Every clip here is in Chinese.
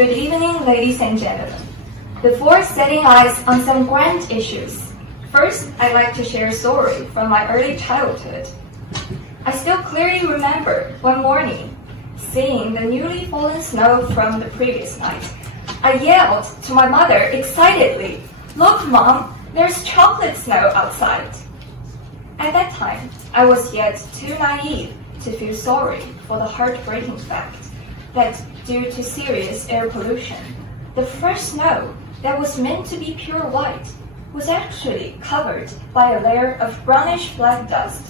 Good evening, ladies and gentlemen. Before setting eyes on some grand issues, first I'd like to share a story from my early childhood. I still clearly remember one morning, seeing the newly fallen snow from the previous night. I yelled to my mother excitedly, "Look, Mom, there's chocolate snow outside." At that time, I was yet too naive to feel sorry for the heartbreaking fact that due to serious air pollution, the fresh snow that was meant to be pure white was actually covered by a layer of brownish black dust.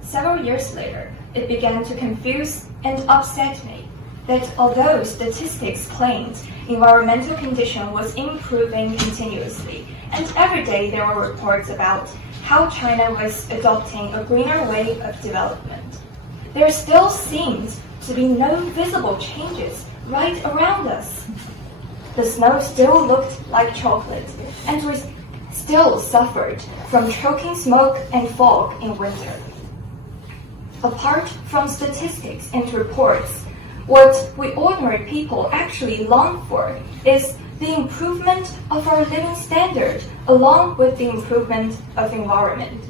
Several years later, it began to confuse and upset me that although statistics claimed environmental condition was improving continuously, and every day there were reports about how China was adopting a greener way of development, there still seemed to be no visible changes right around us. The snow still looked like chocolate, and we still suffered from choking smoke and fog in winter. Apart from statistics and reports, what we ordinary people actually long for is the improvement of our living standard along with the improvement of environment.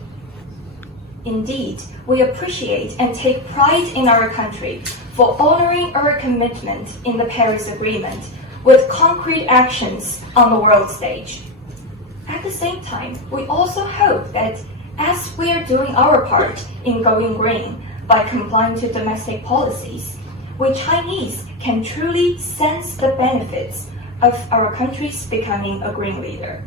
Indeed, we appreciate and take pride in our country for honoring our commitment in the Paris Agreement with concrete actions on the world stage. At the same time, we also hope that as we are doing our part in going green by complying to domestic policies, we Chinese can truly sense the benefits of our country's becoming a green leader.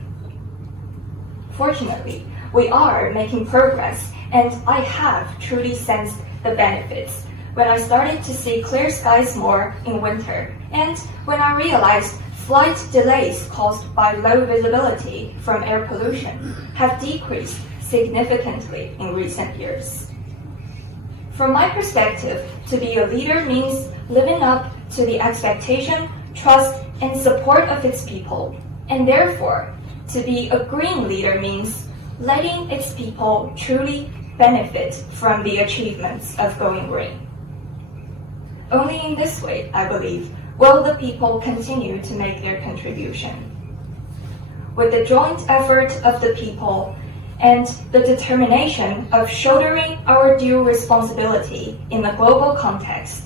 Fortunately, we are making progress, and I have truly sensed the benefits when I started to see clear skies more in winter, and when I realized flight delays caused by low visibility from air pollution have decreased significantly in recent years. From my perspective, to be a leader means living up to the expectation, trust, and support of its people, and therefore, to be a green leader means letting its people truly benefit from the achievements of going green. Only in this way, I believe, will the people continue to make their contribution. With the joint effort of the people and the determination of shouldering our due responsibility in the global context,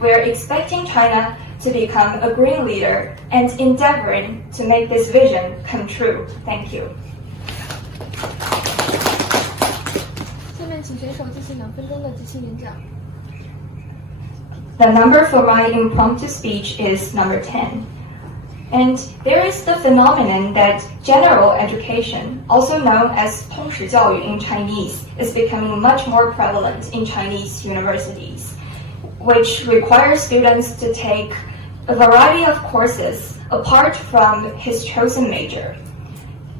we are expecting China to become a green leader and endeavoring to make this vision come true. Thank you. 下面请选手进行2分钟的即兴演讲。The number for my impromptu speech is number 10. And there is the phenomenon that general education, also known as 通识教育 in Chinese, is becoming much more prevalent in Chinese universities, which requires students to take a variety of courses apart from his chosen major.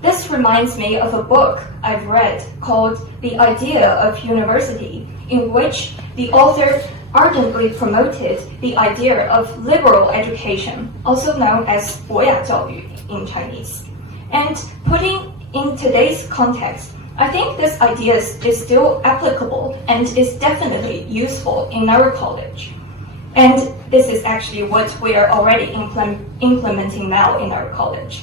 This reminds me of a book I've read called The Idea of University, in which the author ardently promoted the idea of liberal education, also known as 博雅教育 in Chinese. And putting in today's context, I think this idea is still applicable and is definitely useful in our college. And this is actually what we are already implementing now in our college.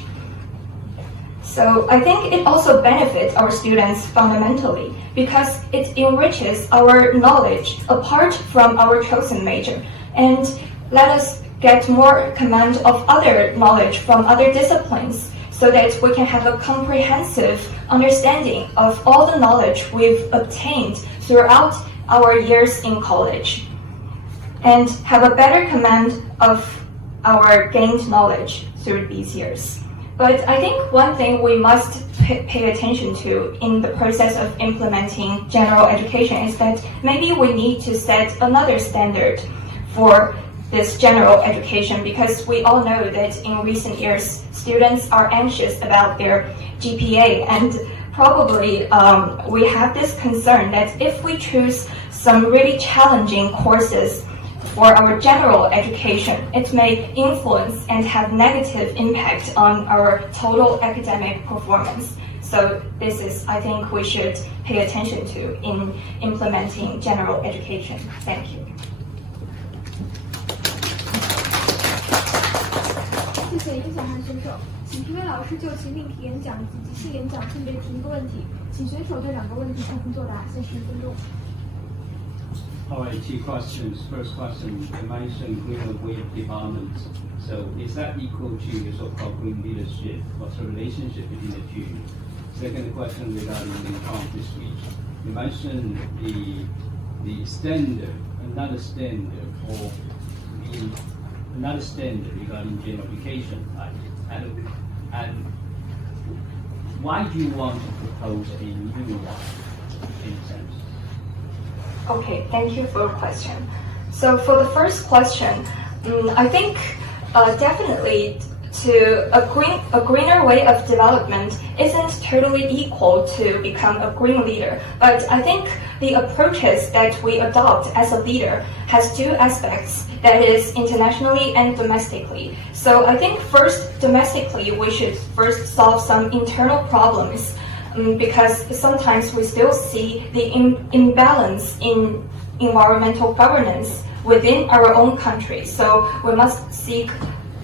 So I think it also benefits our students fundamentally because it enriches our knowledge apart from our chosen major and let us get more command of other knowledge from other disciplines so that we can have a comprehensive understanding of all the knowledge we've obtained throughout our years in college and have a better command of our gained knowledge through these years. But I think one thing we must pay attention to in the process of implementing general education is that maybe we need to set another standard for this general education because we all know that in recent years, students are anxious about their GPA and probably we have this concern that if we choose some really challenging courses for our general education, it may influence and have negative impact on our total academic performance. So this is, I think, we should pay attention to in implementing general education. Thank you. 写影响函选手，请评委老师就其命题演讲以及即兴演讲分别提一个问题，请选手对2个问题充分作答，限时10分钟。All right, 2 questions. First question, you mentioned green way of development. So is that equal to your so-called green leadership? What's the relationship between the two? Second question regarding the prompt speech. You mentioned the standard, another standard regarding general education. And why do you want to propose a new one in a sense? Okay, thank you for your question. So for the first question, I think definitely a greener way of development isn't totally equal to become a green leader. But I think the approaches that we adopt as a leader has 2 aspects, that is internationally and domestically. So I think first, domestically, we should first solve some internal problems, because sometimes we still see the imbalance in environmental governance within our own country. So we must seek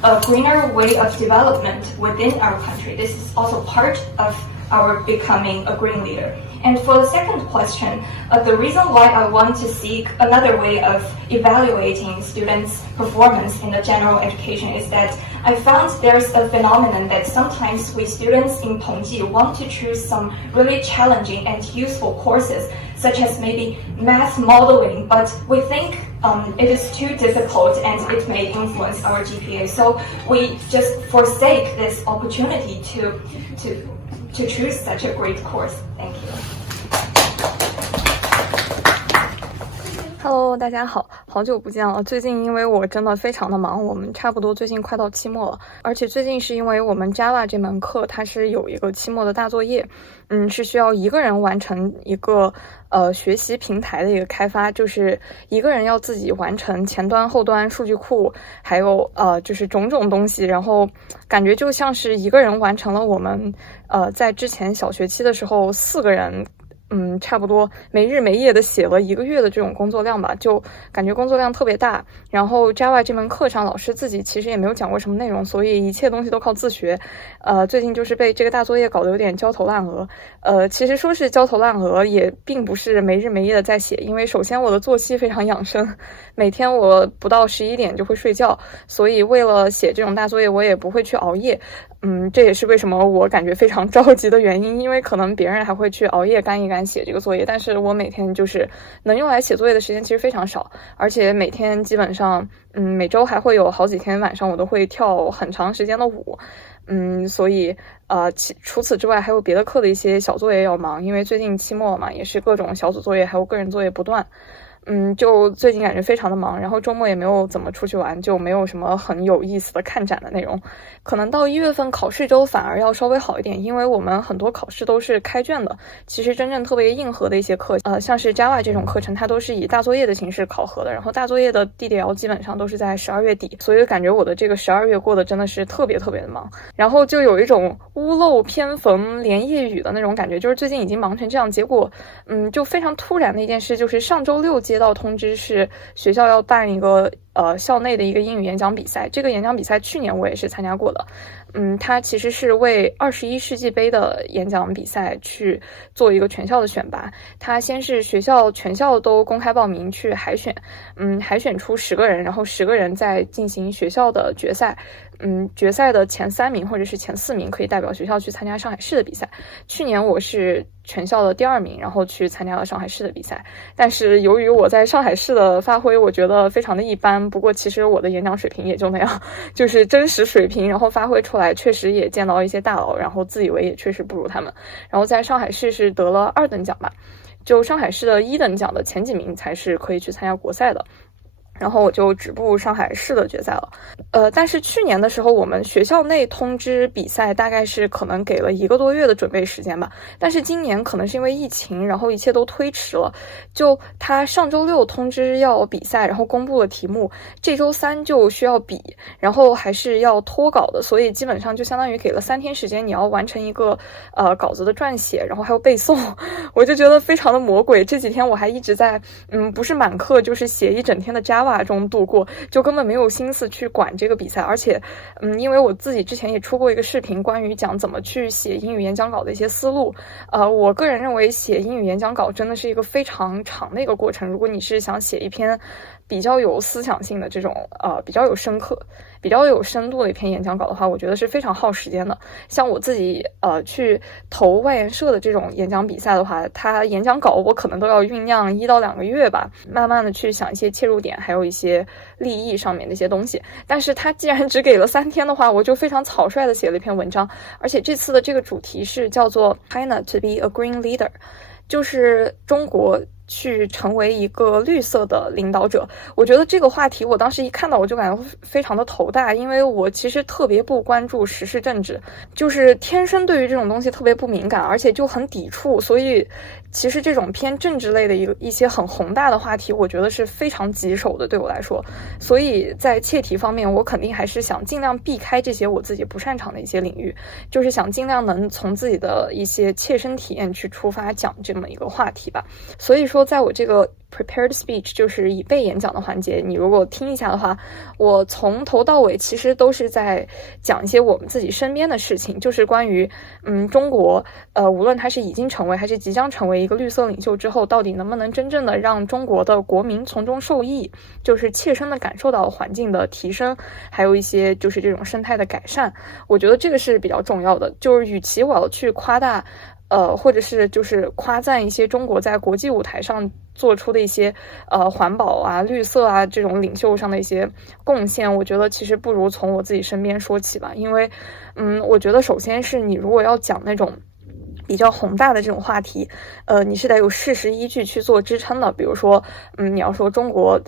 a greener way of development within our country. This is also part of our becoming a green leader. And for the second question, the reason why I want to seek another way of evaluating students' performance in the general education is that I found there's a phenomenon that sometimes we students in Tongji want to choose some really challenging and useful courses, such as maybe math modeling, but we think it is too difficult and it may influence our GPA. So we just forsake this opportunity to choose such a great course. Thank you. Hello， 大家好，好久不见了。最近因为我真的非常的忙，我们差不多最近快到期末了，而且最近是因为我们 Java 这门课它是有一个期末的大作业，是需要一个人完成一个学习平台的一个开发，就是一个人要自己完成前端、后端、数据库，还有就是种种东西，然后感觉就像是一个人完成了我们在之前小学期的时候4个人。差不多没日没夜的写了1个月的这种工作量吧，就感觉工作量特别大。然后 Java 这门课上老师自己其实也没有讲过什么内容，所以一切东西都靠自学。最近就是被这个大作业搞得有点焦头烂额。其实说是焦头烂额，也并不是没日没夜的在写，因为首先我的作息非常养生，每天我不到11点就会睡觉，所以为了写这种大作业，我也不会去熬夜。这也是为什么我感觉非常着急的原因，因为可能别人还会去熬夜干一干写这个作业，但是我每天就是能用来写作业的时间其实非常少，而且每天基本上每周还会有好几天晚上我都会跳很长时间的舞。所以除此之外还有别的课的一些小作业要忙，因为最近期末嘛，也是各种小组作业还有个人作业不断。就最近感觉非常的忙，然后周末也没有怎么出去玩，就没有什么很有意思的看展的内容。可能到1月份考试周反而要稍微好一点，因为我们很多考试都是开卷的。其实真正特别硬核的一些课，像是 Java 这种课程，它都是以大作业的形式考核的，然后大作业的DDL基本上都是在12月底，所以感觉我的这个12月过得真的是特别特别的忙，然后就有一种屋漏偏逢连夜雨的那种感觉，就是最近已经忙成这样，结果就非常突然的一件事，就是上周6接到通知是学校要办一个校内的一个英语演讲比赛。这个演讲比赛去年我也是参加过的，它其实是为21世纪杯的演讲比赛去做一个全校的选拔。它先是全校都公开报名去海选，海选出10个人，然后10个人再进行学校的决赛。决赛的前3名或者是前4名可以代表学校去参加上海市的比赛。去年我是全校的第2名，然后去参加了上海市的比赛。但是由于我在上海市的发挥，我觉得非常的一般。不过其实我的演讲水平也就那样，就是真实水平，然后发挥出来确实也见到一些大佬，然后自以为也确实不如他们。然后在上海市是得了2等奖吧，就上海市的1等奖的前几名才是可以去参加国赛的。然后我就止步上海市的决赛了。但是去年的时候，我们学校内通知比赛大概是可能给了1个多月的准备时间吧。但是今年可能是因为疫情，然后一切都推迟了。就他上周6通知要比赛，然后公布了题目，这周3就需要比，然后还是要脱稿的，所以基本上就相当于给了3天时间，你要完成一个稿子的撰写，然后还有背诵。我就觉得非常的魔鬼。这几天我还一直在不是满课就是写一整天的Java。Java 中度过，就根本没有心思去管这个比赛。而且因为我自己之前也出过一个视频关于讲怎么去写英语演讲稿的一些思路，我个人认为写英语演讲稿真的是一个非常长的一个过程。如果你是想写一篇比较有思想性的这种比较有深度的一篇演讲稿的话，我觉得是非常耗时间的。像我自己去投外研社的这种演讲比赛的话，它演讲稿我可能都要酝酿1到2个月吧，慢慢的去想一些切入点，还有一些立意上面的一些东西。但是它既然只给了3天的话，我就非常草率的写了一篇文章，而且这次的这个主题是叫做 China to be a green leader， 就是中国去成为一个绿色的领导者。我觉得这个话题我当时一看到我就感觉非常的头大，因为我其实特别不关注时事政治，就是天生对于这种东西特别不敏感，而且就很抵触，所以其实这种偏政治类的一些很宏大的话题，我觉得是非常棘手的对我来说。所以在切题方面，我肯定还是想尽量避开这些我自己不擅长的一些领域，就是想尽量能从自己的一些切身体验去出发讲这么一个话题吧。所以说在我这个 prepared speech 就是已备演讲的环节，你如果听一下的话，我从头到尾其实都是在讲一些我们自己身边的事情，就是关于中国无论它是已经成为还是即将成为一个绿色领袖之后，到底能不能真正的让中国的国民从中受益，就是切身的感受到环境的提升，还有一些就是这种生态的改善。我觉得这个是比较重要的，就是与其我要去夸大或者是就是夸赞一些中国在国际舞台上做出的一些环保啊、绿色啊这种领袖上的一些贡献，我觉得其实不如从我自己身边说起吧。因为我觉得首先是你如果要讲那种比较宏大的这种话题，你是得有事实依据去做支撑的。比如说你要说中国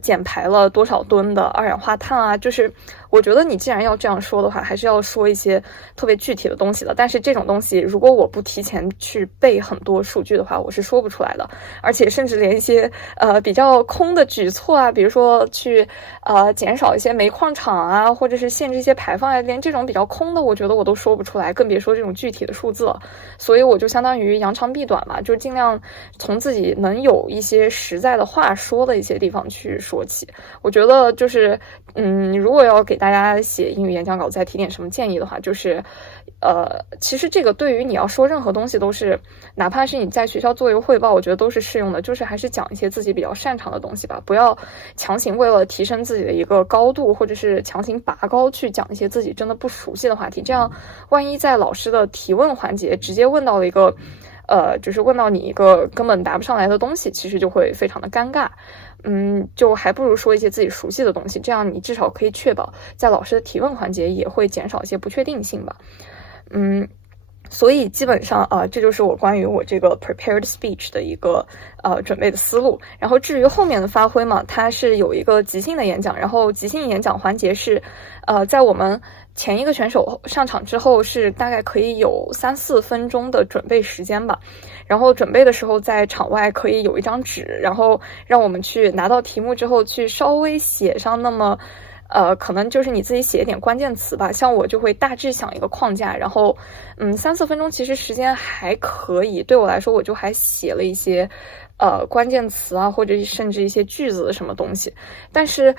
减排了多少吨的二氧化碳啊，就是我觉得你既然要这样说的话，还是要说一些特别具体的东西的。但是这种东西如果我不提前去背很多数据的话，我是说不出来的。而且甚至连一些比较空的举措啊，比如说去减少一些煤矿厂啊，或者是限制一些排放啊，连这种比较空的我觉得我都说不出来，更别说这种具体的数字了。所以我就相当于扬长避短嘛，就尽量从自己能有一些实在的话说的一些地方去说起。我觉得就是如果要给大家写英语演讲稿再提点什么建议的话，就是其实这个对于你要说任何东西都是，哪怕是你在学校做一个汇报，我觉得都是适用的，就是还是讲一些自己比较擅长的东西吧，不要强行为了提升自己的一个高度，或者是强行拔高去讲一些自己真的不熟悉的话题，这样万一在老师的提问环节直接问到了一个就是问到你一个根本答不上来的东西，其实就会非常的尴尬。就还不如说一些自己熟悉的东西，这样你至少可以确保在老师的提问环节也会减少一些不确定性吧。所以基本上这就是我关于我这个 prepared speech 的一个准备的思路。然后至于后面的发挥嘛，它是有一个即兴的演讲，然后即兴演讲环节是在我们前一个选手上场之后是大概可以有3-4分钟的准备时间吧。然后准备的时候在场外可以有一张纸，然后让我们去拿到题目之后去稍微写上那么可能就是你自己写一点关键词吧，像我就会大致想一个框架，然后3-4分钟其实时间还可以，对我来说我就还写了一些关键词啊，或者甚至一些句子什么东西。但是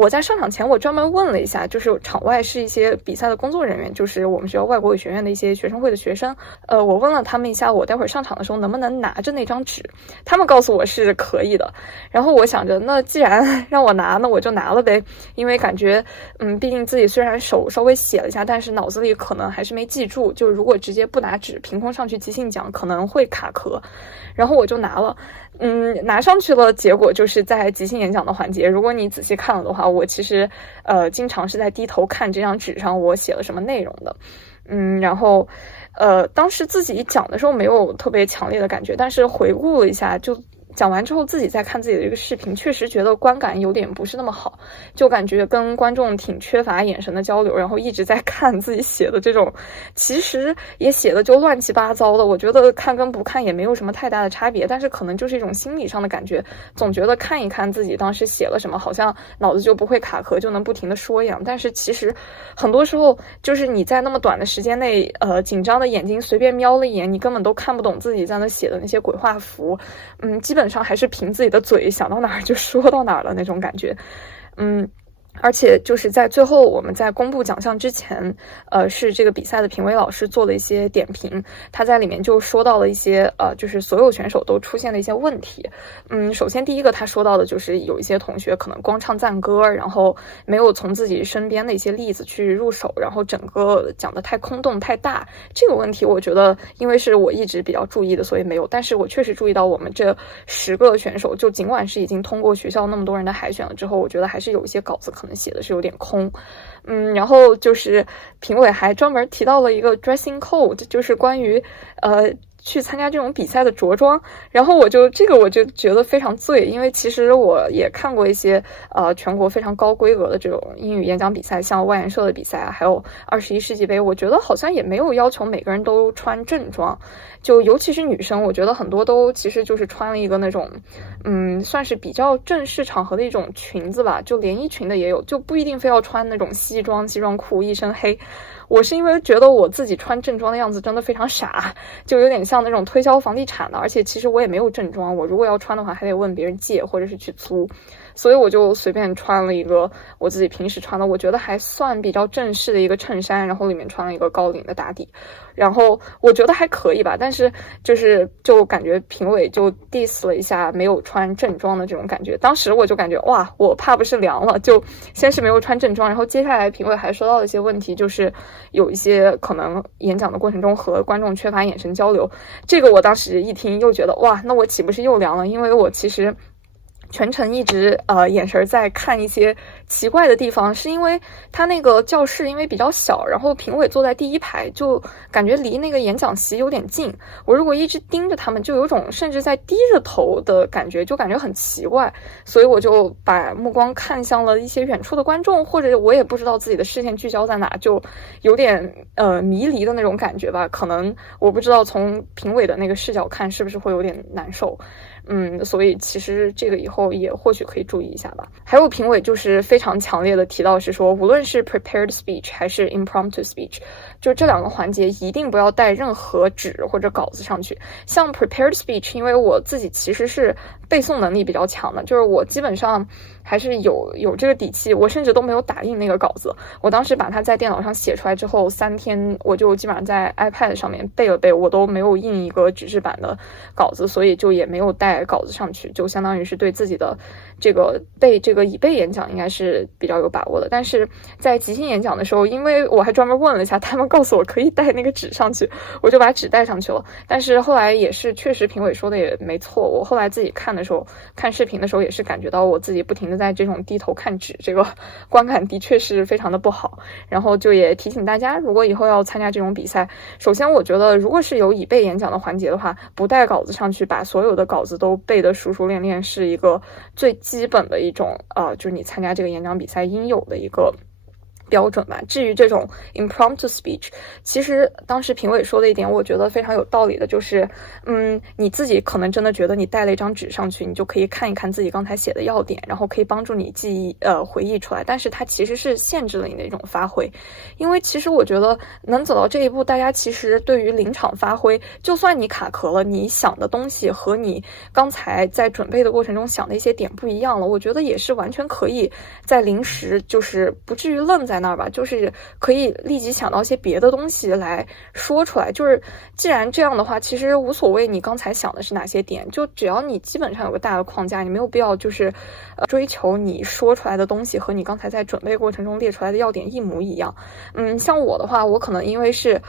我在上场前我专门问了一下，就是场外是一些比赛的工作人员，就是我们学校外国语学院的一些学生会的学生，我问了他们一下，我待会儿上场的时候能不能拿着那张纸，他们告诉我是可以的。然后我想着那既然让我拿，那我就拿了呗，因为感觉毕竟自己虽然手稍微写了一下，但是脑子里可能还是没记住，就如果直接不拿纸凭空上去即兴讲可能会卡壳。然后我就拿了拿上去了，结果就是在即兴演讲的环节，如果你仔细看了的话，我其实经常是在低头看这张纸上我写了什么内容的。然后当时自己讲的时候没有特别强烈的感觉，但是回顾了一下，就讲完之后自己再看自己的这个视频，确实觉得观感有点不是那么好，就感觉跟观众挺缺乏眼神的交流，然后一直在看自己写的这种，其实也写的就乱七八糟的，我觉得看跟不看也没有什么太大的差别，但是可能就是一种心理上的感觉，总觉得看一看自己当时写了什么，好像脑子就不会卡壳，就能不停的说一样。但是其实很多时候就是你在那么短的时间内紧张的眼睛随便瞄了一眼，你根本都看不懂自己在那写的那些鬼画符。基本本上还是凭自己的嘴想到哪儿就说到哪儿了那种感觉。而且就是在最后我们在公布奖项之前，是这个比赛的评委老师做了一些点评，他在里面就说到了一些就是所有选手都出现的一些问题。首先第一个他说到的就是有一些同学可能光唱赞歌，然后没有从自己身边的一些例子去入手，然后整个讲的太空洞太大。这个问题我觉得因为是我一直比较注意的，所以没有，但是我确实注意到我们这10个选手，就尽管是已经通过学校那么多人的海选了之后，我觉得还是有一些稿子可能写的是有点空。然后就是评委还专门提到了一个 dressing code， 就是关于去参加这种比赛的着装，然后我就觉得非常醉，因为其实我也看过一些全国非常高规格的这种英语演讲比赛，像外研社的比赛啊，还有21世纪杯，我觉得好像也没有要求每个人都穿正装，就尤其是女生，我觉得很多都其实就是穿了一个那种算是比较正式场合的一种裙子吧，就连衣裙的也有，就不一定非要穿那种西装裤一身黑。我是因为觉得我自己穿正装的样子真的非常傻，就有点像那种推销房地产的，而且其实我也没有正装，我如果要穿的话还得问别人借或者是去租，所以我就随便穿了一个我自己平时穿的我觉得还算比较正式的一个衬衫，然后里面穿了一个高领的打底，然后我觉得还可以吧，但是就感觉评委就 diss 了一下没有穿正装的这种感觉。当时我就感觉哇，我怕不是凉了，就先是没有穿正装，然后接下来评委还说到了一些问题，就是有一些可能演讲的过程中和观众缺乏眼神交流，这个我当时一听又觉得哇，那我岂不是又凉了，因为我其实全程一直眼神在看一些奇怪的地方，是因为他那个教室因为比较小，然后评委坐在第一排，就感觉离那个演讲席有点近，我如果一直盯着他们，就有种甚至在低着头的感觉，就感觉很奇怪，所以我就把目光看向了一些远处的观众，或者我也不知道自己的视线聚焦在哪，就有点迷离的那种感觉吧，可能我不知道从评委的那个视角看是不是会有点难受。所以其实这个以后也或许可以注意一下吧。还有评委就是非常强烈的提到是说，无论是 prepared speech 还是 impromptu speech， 就这2个环节一定不要带任何纸或者稿子上去。像 prepared speech， 因为我自己其实是背诵能力比较强的，就是我基本上还是有这个底气，我甚至都没有打印那个稿子，我当时把它在电脑上写出来之后3天我就基本上在 iPad 上面背了背，我都没有印一个纸质版的稿子，所以就也没有带稿子上去，就相当于是对自己的这个已备演讲应该是比较有把握的。但是在即兴演讲的时候，因为我还专门问了一下，他们告诉我可以带那个纸上去，我就把纸带上去了。但是后来也是确实评委说的也没错，我后来自己看视频的时候也是感觉到我自己不停的在这种低头看纸，这个观感的确是非常的不好。然后就也提醒大家，如果以后要参加这种比赛，首先我觉得如果是有已备演讲的环节的话，不带稿子上去，把所有的稿子都背得熟熟练练，是一个最基本的一种就是你参加这个演讲比赛应有的一个标准吧。至于这种 impromptu speech， 其实当时评委说的一点我觉得非常有道理的，就是你自己可能真的觉得你带了一张纸上去，你就可以看一看自己刚才写的要点，然后可以帮助你回忆出来，但是它其实是限制了你的一种发挥。因为其实我觉得能走到这一步，大家其实对于临场发挥，就算你卡壳了，你想的东西和你刚才在准备的过程中想的一些点不一样了，我觉得也是完全可以在临时就是不至于愣在那儿吧，就是可以立即想到一些别的东西来说出来。就是既然这样的话，其实无所谓你刚才想的是哪些点，就只要你基本上有个大的框架，你没有必要就是追求你说出来的东西和你刚才在准备过程中列出来的要点一模一样。像我的话，我可能因为是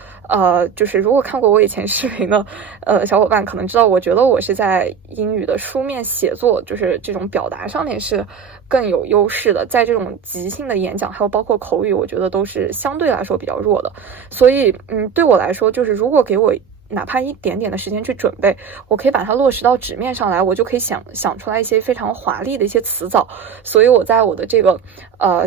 就是如果看过我以前视频的小伙伴可能知道，我觉得我是在英语的书面写作，就是这种表达上面是更有优势的，在这种即兴的演讲还有包括口语，我觉得都是相对来说比较弱的。所以对我来说，就是如果给我哪怕一点点的时间去准备，我可以把它落实到纸面上来，我就可以想出来一些非常华丽的一些词藻。所以我在我的这个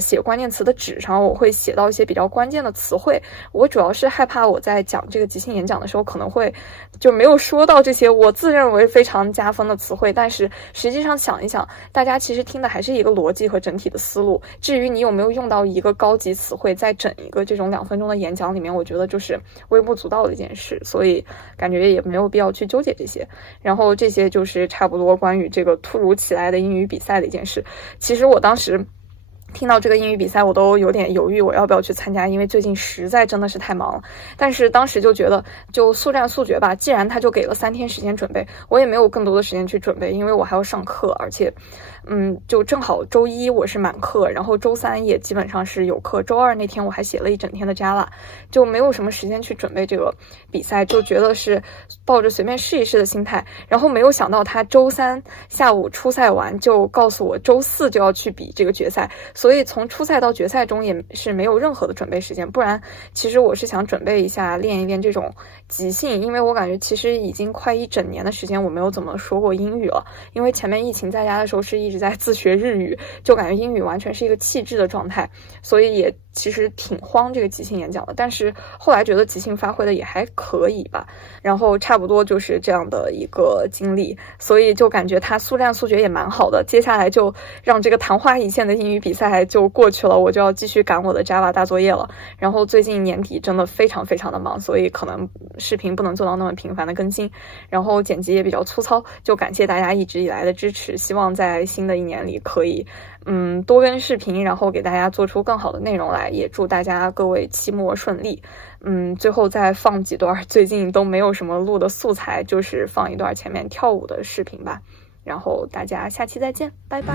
写关键词的纸上，我会写到一些比较关键的词汇。我主要是害怕我在讲这个即兴演讲的时候，可能会就没有说到这些我自认为非常加分的词汇，但是实际上想一想，大家其实听的还是一个逻辑和整体的思路。至于你有没有用到一个高级词汇在整一个这种2分钟的演讲里面，我觉得就是微不足道的一件事。所以感觉也没有必要去纠结这些。然后这些就是差不多关于这个突如其来的英语比赛的一件事。其实我当时听到这个英语比赛我都有点犹豫我要不要去参加，因为最近实在真的是太忙了。但是当时就觉得就速战速决吧，既然他就给了3天时间准备，我也没有更多的时间去准备，因为我还要上课，而且就正好周一我是满课，然后周三也基本上是有课，周二那天我还写了一整天的 Java， 就没有什么时间去准备这个比赛，就觉得是抱着随便试一试的心态。然后没有想到他周三下午初赛完就告诉我周四就要去比这个决赛，所以从初赛到决赛中也是没有任何的准备时间。不然其实我是想准备一下练一练这种即兴，因为我感觉其实已经快1整年的时间我没有怎么说过英语了，因为前面疫情在家的时候是一直在自学日语，就感觉英语完全是一个弃置的状态，所以也其实挺慌这个即兴演讲的。但是后来觉得即兴发挥的也还可以吧，然后差不多就是这样的一个经历，所以就感觉他速战速决也蛮好的。接下来就让这个昙花一现的英语比赛就过去了，我就要继续赶我的 Java 大作业了。然后最近年底真的非常非常的忙，所以可能视频不能做到那么频繁的更新，然后剪辑也比较粗糙，就感谢大家一直以来的支持，希望在新的一年里可以多更视频，然后给大家做出更好的内容来，也祝大家各位期末顺利。最后再放几段最近都没有什么录的素材，就是放一段前面跳舞的视频吧。然后大家下期再见，拜拜。